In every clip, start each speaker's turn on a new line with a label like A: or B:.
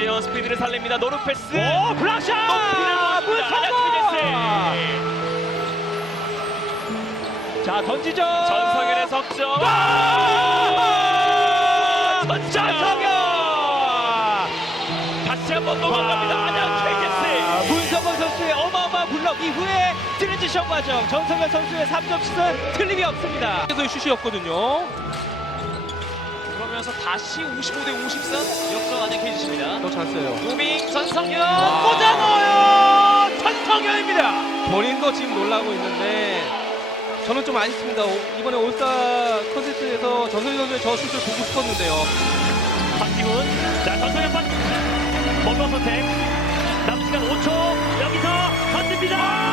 A: 오재현 스피드를 살립니다. 노루 패스.
B: 오 블락샷! 문성호! 자 던지죠.
A: 전성현의 석점. 전성현. 다시 한번 넘어갑니다. 안양 KGS.
B: 문성원 선수의 어마어마한 블럭 이후에 트랜지션 과정 전성현 선수의 3점 슛은 틀림이 없습니다. 그래서 슛이었거든요.
A: 그러면서 다시 55대 53 역전 안양 KGS입니다.
B: 더잘 써요.
A: 무빙 전성현
B: 와.
A: 꽂아 넣어요. 전성현입니다.
B: 본인도 지금 놀라고 있는데 저는 좀 아쉽습니다. 오- 이번에 올스타 콘테스트에서 전성현 선수의 저 슛을 보고 싶었는데요.
A: 박지훈. 자, 전성현 판. 번호 선택. 남은 시간 5초. 여기서 던집니다.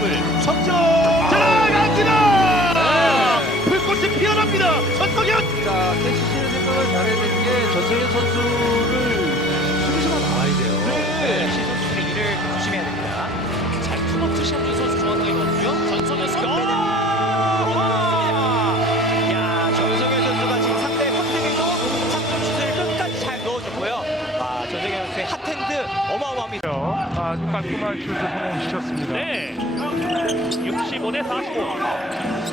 A: 드립을
C: 석점!
A: 들어갑니다. 불꽃이 피어납니다. 전성현.
C: 자, KCC는 생각을 잘해야 되는 게 전성현 선수를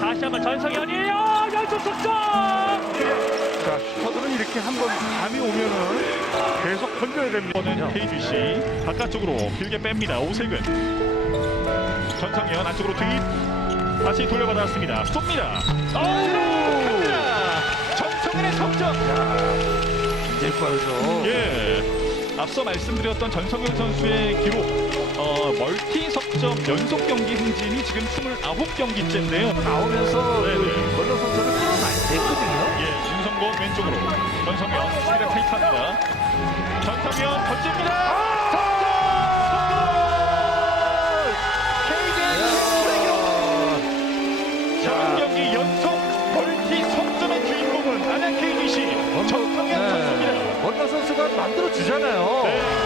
A: 다시 한번 전성현이에요. 연속 석점.
D: 자, 슈터들은 이렇게 한번 감이 오면은 계속 던져야 됩니다.
E: 이번은 KGC 바깥쪽으로 길게 뺍니다. 오색은 전성현 안쪽으로 투입 다시 돌려받았습니다. 쏩니다.
A: 전성현의 석점.
C: 제일 빠르죠.
E: 예. 앞서 말씀드렸던 전성현 선수의 기록 어, 멀티 석 점 연속 경기 행진이 지금 29경기째인데요.
C: 나오면서
E: 네,
C: 그
E: 네.
C: 건너 선수를 끌어놔야 됐거든요.
E: 예, 윤성곤 왼쪽으로 전성현 수비가 타이트합니다. 전성현 던집니다. 자, 경기 연속 멀티 석점의 주인공은 안양 KGC 전성현 선수입니다.
C: 원더 선수가 만들어 주잖아요.
E: 네,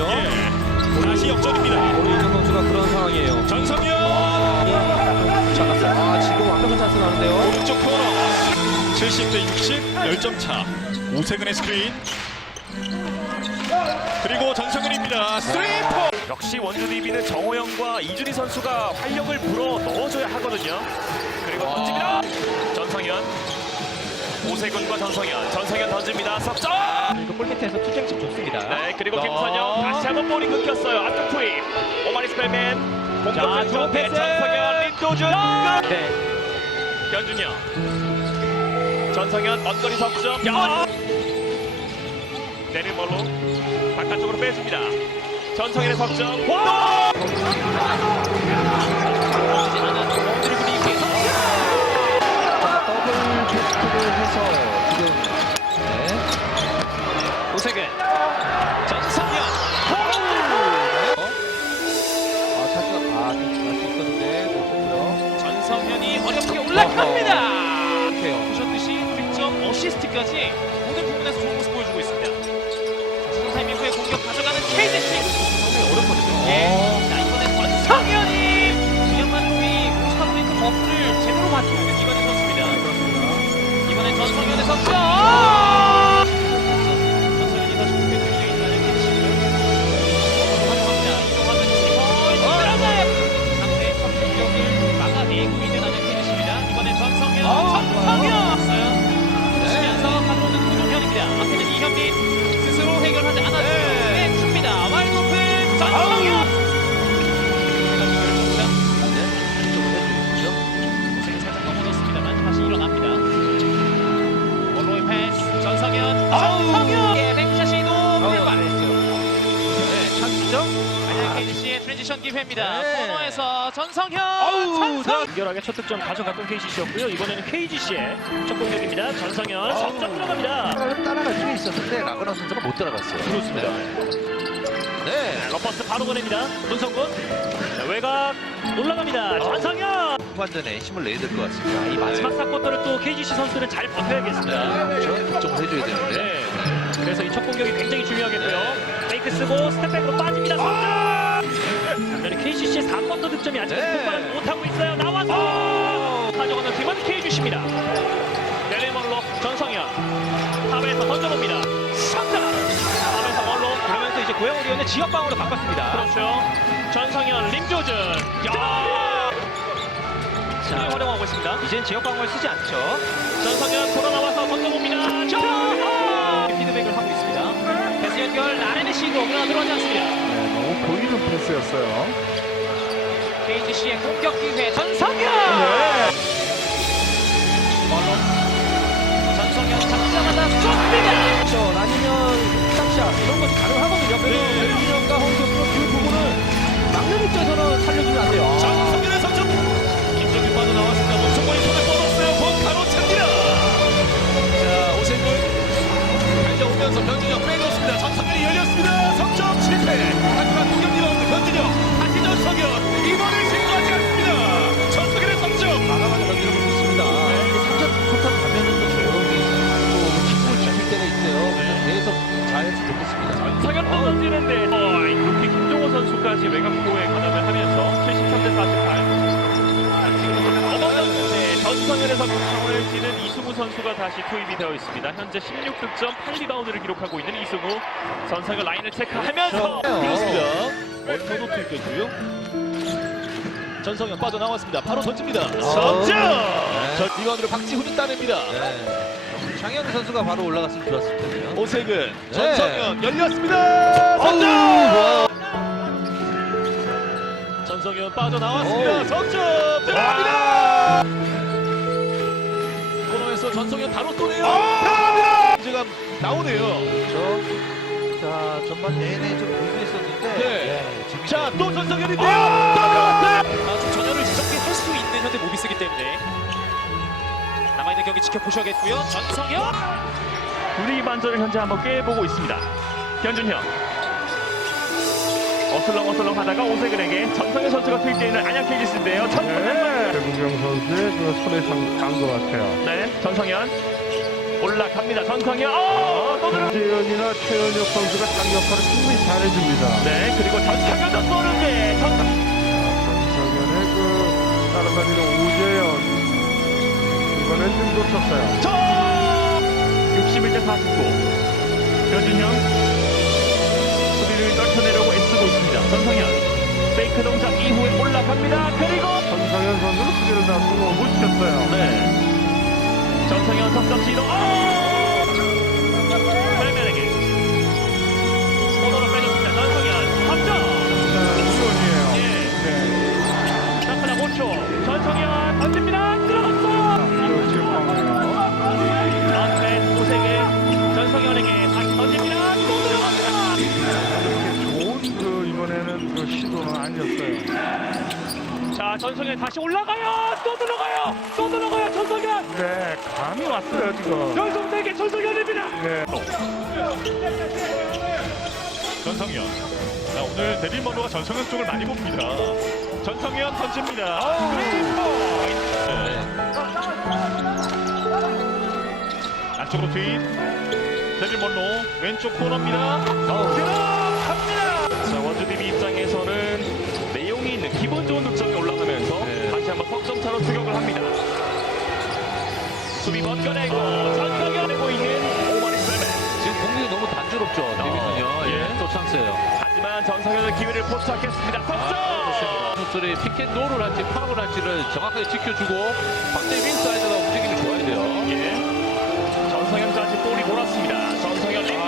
B: 불리거든요.
E: 예. 다시 역전입니다.
B: 우리 이정 선수가 그런 상황이에요.
E: 전성현.
B: 잘났어요. 아 지금 완벽한 찬스 나는데요.
E: 오른쪽 코너 70 대 60 10점 차 오세근의 스크린 그리고 전성현입니다 스리퍼 역시 원주 DB는 정호영과 이준희 선수가 활력을 불어 넣어줘야 하거든요 그리고 던집니다 전성현 오세근과 전성현 전성현 던집니다 석점
B: 그리고 골밑에서 투쟁점 좋습니다.
E: 네 그리고 김선영 다시 한번 볼이 끊겼어요 앞쪽 투입 오마리 스펠맨 공격
B: 패스.
E: 전성현 린도준
B: 네.
E: 변준영 전성현 먼거리 석점 야! 내리멀로 바깥쪽으로 빼줍니다 전성현의 석점 와!
C: 자, 해서 지금 네.
A: 오색은. 전성현.
C: 아, 차수가 아, 좀 날수 있었는데 놓쳤고요.
A: 전성현이 어렵게 올라갑니다.
C: 이렇게요.
A: 보셨듯이 득점 어시스트까지 모든 부분에서 좋은 모습 보여주고 있습니다. 타임 이후에 공격 전성 기회입니다.
B: 네.
A: 코너에서 전성현
B: 아우,
A: 찬성.
E: 간결하게 첫 득점 가져갔던 KCC였고요. 이번에는 KGC의 첫 공격입니다. 전성현 3점 들어갑니다.
C: 따라갈 수 있었는데 라그나 선수가 못 따라갔어요.
B: 그렇습니다. 네.
E: 러퍼스 바로 보냅니다. 문성군 자, 외곽 올라갑니다. 전성현
C: 후반전에 힘을 내야 될 것 같습니다. 이 마지막
E: 마지막 사쿼터를 또 KGC 선수는 잘 버텨야겠습니다.
C: 저 득점을 해줘야 되는데.
E: 네. 그래서 이 첫 공격이 굉장히 중요하겠고요. 페이크 쓰고 스텝백으로 빠집니다. 선점. 반면에 KCC의 4쿼터 득점이 아직까지
C: 네.
E: 폭발하지 못하고 있어요. 나와서 가져가는 팀은 KGC입니다. 내리멀로 전성현 탑에서 던져봅니다. 상장 탑에서 멀로
B: 그러면서 이제 고양 오리온의 지역방으로 바꿨습니다.
E: 그렇죠. 전성현 림조준. 야! 자, 활용하고 있습니다.
B: 이젠 지역방을 쓰지 않죠.
E: 전성현 돌아 나와서 던져봅니다. 자!
A: 피드백을 하고 있습니다. 패스 연결 나레의 시도 그러나 들어가지 않습니다.
D: 네, 보이는 패스였어요.
A: KGC의 공격 기회 전성현.
D: 네.
A: 전성현 잡자마자.
B: 그렇죠. 아니면 탑샷 이런 것이 가능하거든요. 그래서 벨리언과 홍석
E: 던지는데 어, 루키 김종호 선수까지 외곽보에 가담을 하면서 73대 48. 넘어졌는데 전성현의 석점을 치는 이승우 선수가 다시 투입이 되어 있습니다. 현재 16득점 8리바운드를 기록하고 있는 이승우. 전성현 라인을 체크하면서 그렇습니다.
B: 원터도 투입됐고요. 전성현 빠져나왔습니다. 바로 던집니다.
E: 석점!
B: 저 리바운드를 박지훈이 따냅니다.
C: 네. 장현 선수가 바로 올라갔으면 좋았을 텐데요.
B: 오세근,
C: 전성현
B: 열렸습니다.
C: 어우,
B: 전성현 빠져나왔습니다.
C: 어우.
B: 석점 들어갑니다. 코너에서 전성현 바로 쏘네요. 문제가 나오네요.
C: 저, 자, 전반 내내 좀 불리했었는데.
B: 네.
C: 재밌네요.
B: 자, 또 전성현인데요. 또 들어갔어요.
A: 아주 전열을 지속히 할수 있는 현대 모비스기 때문에 남아있는 경기 지켜보셔야겠고요. 전성현.
E: 우리 반전을 현재 한번 깨보고 있습니다. 현준형. 어슬렁 어슬렁 하다가 오세근에게 전성현 선수가 투입되어 있는 안양 KGC인데요. 전성현.
D: 네. 배구경 선수의 그 손에 닿은 것 같아요.
E: 네, 전성현. 올라갑니다. 전성현. 어, 또 들어.
D: 재현이나 최현혁 선수가 자기 역할을 충분히 잘해줍니다.
E: 네, 그리고 전성현도 쏘는데 전
D: 전성현의 그 따라다니는 오재현 이번엔 좀 놓쳤어요.
E: 저 61대 49. 변준형 수비를 떨쳐내려고 애쓰고 있습니다. 전성현 페이크 동작 이후에 올라갑니다. 그리고
D: 전성현 선수는 수비를 다 성공을 못 시켰어요.
E: 네. 전성현 석점 시도. 어! 또 들어가요. 또 들어가요. 전성현.
D: 네, 감이 왔어요 지금.
E: 연속되게 전성현입니다.
D: 네.
E: 전성현. 자, 오늘 데빌 먼로가 전성현 쪽을 많이 봅니다. 전성현 던집니다. 안쪽으로 투입. 데빌 먼로 왼쪽 코너입니다. 들어갑니다. 자, 원주DB 입장에서는 내용이 있는 기본 좋은 득점이 올라 추격을 합니다. 수비 벗겨내고 전성현 내고 있는 오마리 셀맨.
C: 지금 공격이 너무 단조롭죠. 데뷔는요.
E: 예.
C: 예. 또 찬스예요.
E: 하지만 전성현의 기회를 포착했습니다. 석점!
C: 선수들이 피켓롤을 할지 파업을 할지를 정확하게 지켜주고 박대민 사이드가 움직임이 좋아야 돼요.
E: 예. 전성현까지 볼이 돌았습니다. 전성현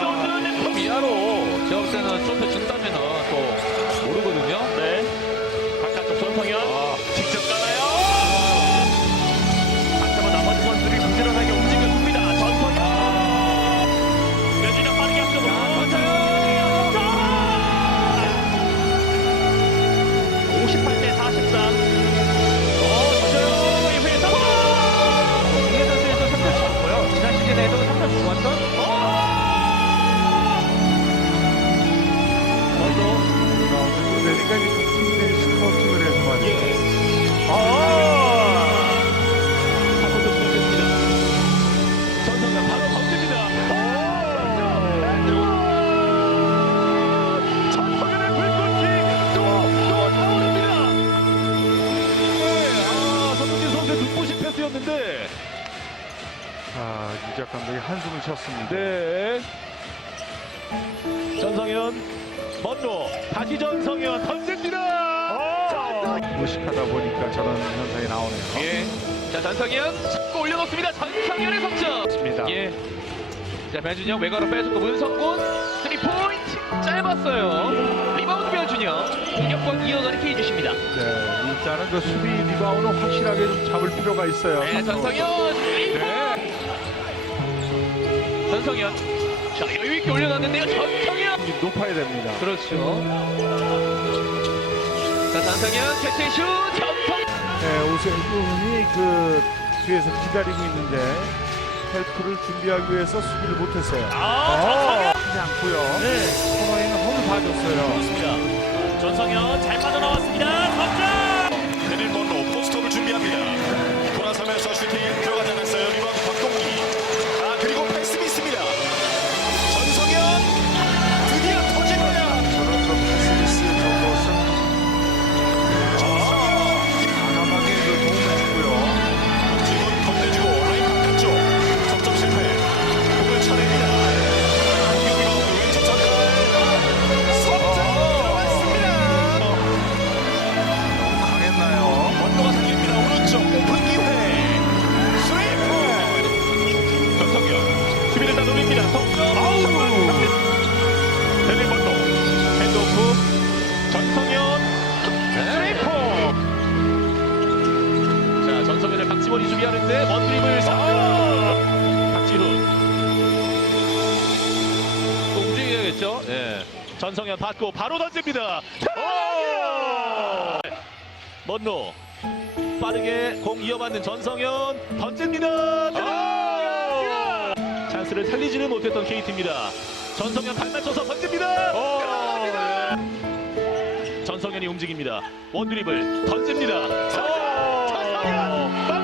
C: 아,
D: 유작 감독이 한숨을 쉬었습니다.
C: 네. 전성현 먼로 다시 전성현 던집니다.
D: 무식하다 보니까 저런 현상이 나오네요.
B: 예. 자, 전성현 잡고 올려놓습니다. 전성현의 석점.
D: 좋습니다.
B: 예. 자, 배준영 외곽으로 빼주고 문성곤 3 포인트 짧았어요. 리바운드 배준영 공격권 이어가는 KGC입니다.
D: 네, 일단은 그 수비 리바운드 확실하게 좀 잡을 필요가 있어요.
B: 네, 전성현
D: 네.
B: 전성현 자, 여유 있게 올려놨는데요. 전성현
D: 좀 높아야 됩니다.
B: 그렇죠. 자, 전성현 캐치 슛 전성
D: 네, 오세훈이 그 뒤에서 기다리고 있는데 헬프를 준비하기 위해서 수비를 못했어요.
F: 아,
D: 어, 하지 않고요.
F: 네.
D: 코너에는 홈을 봐줬어요.
F: 좋습니다. 전성현 잘 빠져나왔습니다. 석점! 데릴 번로 포스트업을 준비합니다. 돌아서면서 슈팅 들어가지 않았어요. 리바운드 박동기.
C: 전성현 받고 바로 던집니다. 오! 먼로 빠르게 공 이어받는 전성현 던집니다. 들어갑니다. 찬스를 살리지는 못했던 KT입니다. 전성현 발 맞춰서 던집니다. 들어갑니다. 전성현이 움직입니다. 원드립을 던집니다. 전성현